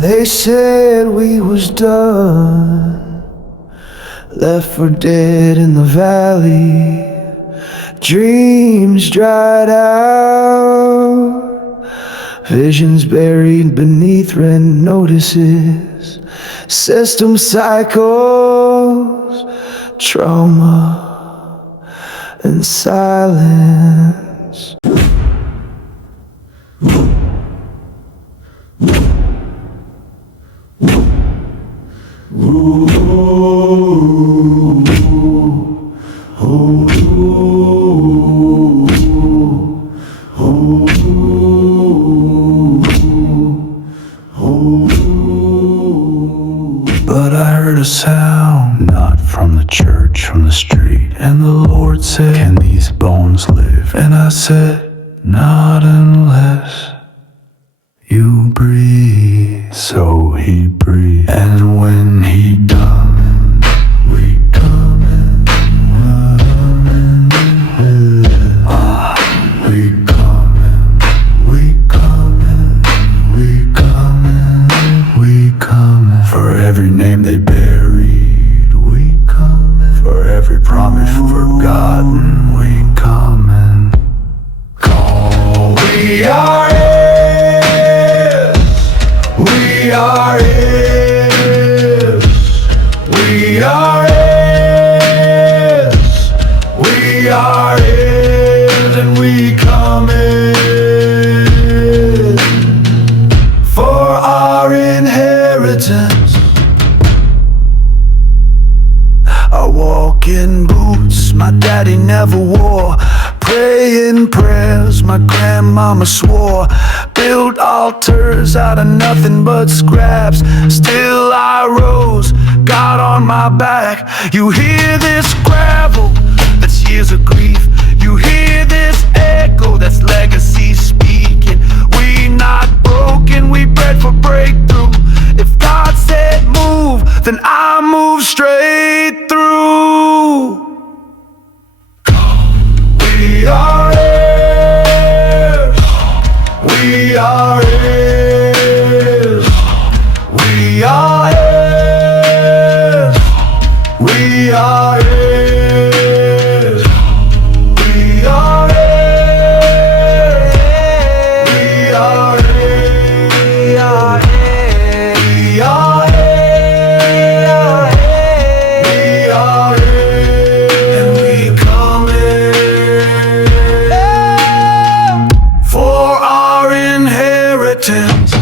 They said we was done, left for dead in the valley. Dreams dried out, visions buried beneath red notices. System cycles, trauma and silence. But I heard a sound, not from the church, from the street. And the Lord said, "Can these bones live?" And I said, "Not unless you breathe." So he breathed, and when he done, we comin', we comin', we comin', we comin', we comin'. For every name they buried, we comin'. For every promise forgotten, we comin'. Call, we are HEIRS. We are HEIRS. We are HEIRS. We are HEIRS, and we comin' for our inheritance. I walk in boots my daddy never wore, praying prayers my grandmama swore. Built altars out of nothing but scraps. Still I rose, God on my back. You hear this gravel, that's years of grief. You hear this echo, that's legacy speaking. We not broken, we bred for breakthrough. If God said move, then I move straight through. We are HEIRS. We are HEIRS. We are HEIRS. We are HEIRS. We are HEIRS. We are HEIRS. We are HEIRS. We are HEIRS. We are HEIRS. And we comin' for our inheritance.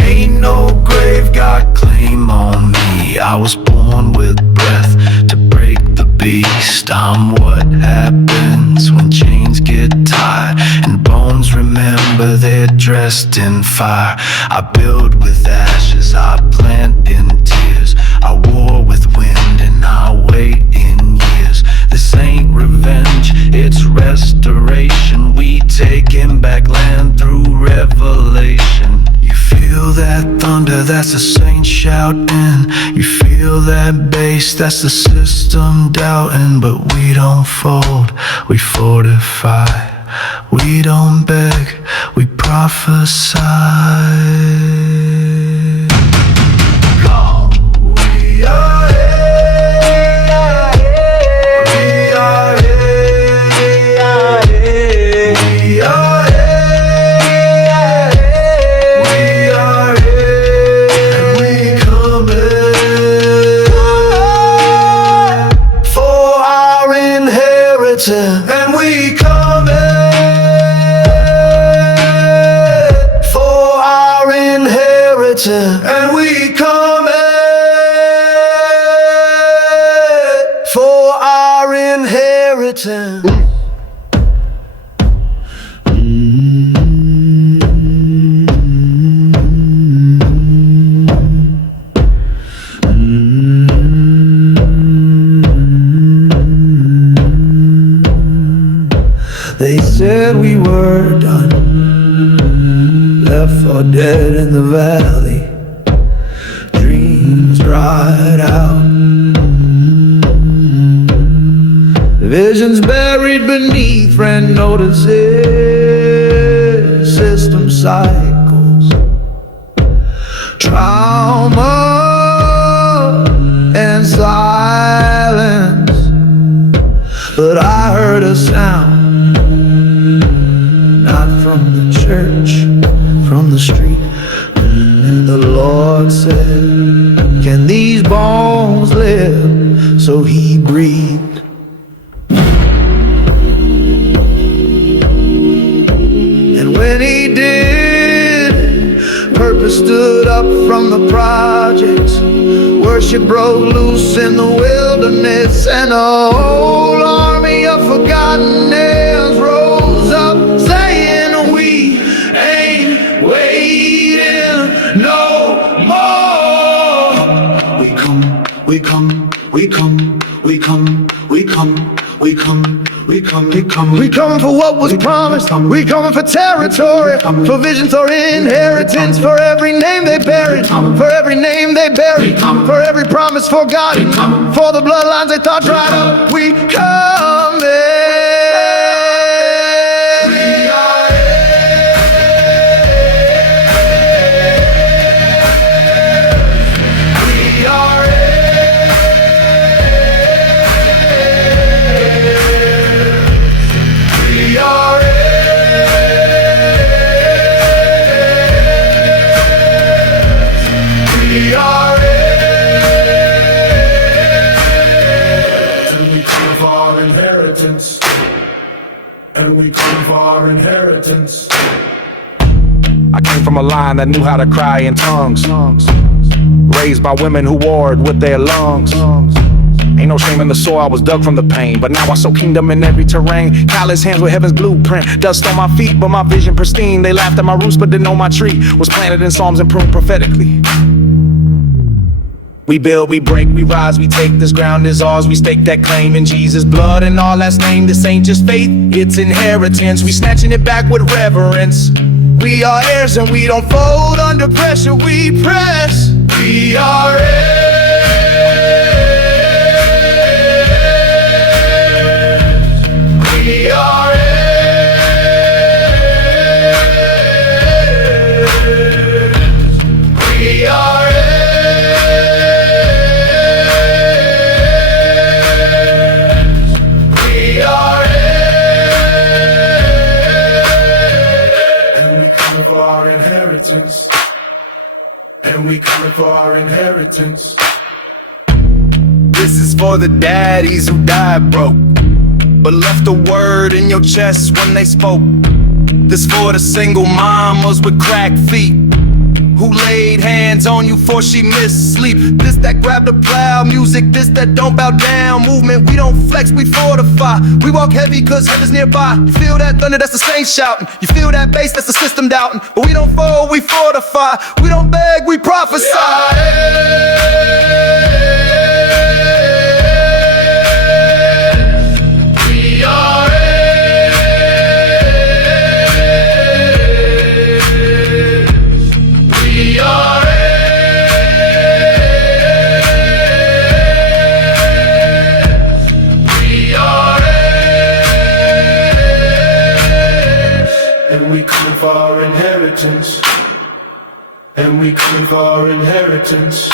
Ain't no grave got claim on me. I was born with breath to break the beast. I'm what happens when chains get tied and bones remember they're dressed in fire. I build with ashes, I plant in tears. I war with wind and I wait in years. This ain't revenge, it's restoration. We taking back land through revelation. You feel that thunder, that's the saints shouting. You feel that bass, that's the system doubting. But we don't fold, we fortify. We don't beg, we prophesy. We are HEIRS. We are HEIRS. We are HEIRS. We are HEIRS. And we comin' for our inheritance. And we comin' for our inheritance. And we comin' for our inheritance. They said we were done, left for dead in the valley. Dreams dried out, visions buried beneath red notices. System cycles, try But I heard a sound, not from the church, from the street. And the Lord said, can these bones live? So he breathed. And when he did, purpose stood up from the projects. Worship broke loose in the wilderness, and a whole army of forgotten heirs rose up, saying, we ain't waiting no more. We come, we come, we come, we come, we come, we come, we come, we come. We coming for what was promised. We coming for territory, for visions or inheritance, for every name they buried, for every name they buried, for every promise forgotten, for the bloodlines they thought dried up. We coming. And we come for our inheritance. I came from a line that knew how to cry in tongues, raised by women who warred with their lungs. Ain't no shame in the soil, I was dug from the pain, but now I sow kingdom in every terrain. Callous hands with heaven's blueprint, dust on my feet, but my vision pristine. They laughed at my roots, but didn't know my tree was planted in psalms and pruned prophetically. We build, we break, we rise, we take. This ground is ours, we stake that claim in Jesus' blood and all that's named. This ain't just faith, it's inheritance. We snatching it back with reverence. We are heirs and we don't fold under pressure, we press. We are heirs. We are heirs. We are heirs. And we coming for our inheritance. This is for the daddies who died broke, but left a word in your chest when they spoke. This for the single mamas with cracked feet, who laid hands on you before she missed sleep. This that grab the plow music, this that don't bow down movement. We don't flex, we fortify. We walk heavy cause heaven's nearby. You feel that thunder, that's the saints shouting. You feel that bass, that's the system doubting. But we don't fold, we fortify. We don't beg, we prophesy. We are we are and we coming for our inheritance. And we coming for our inheritance.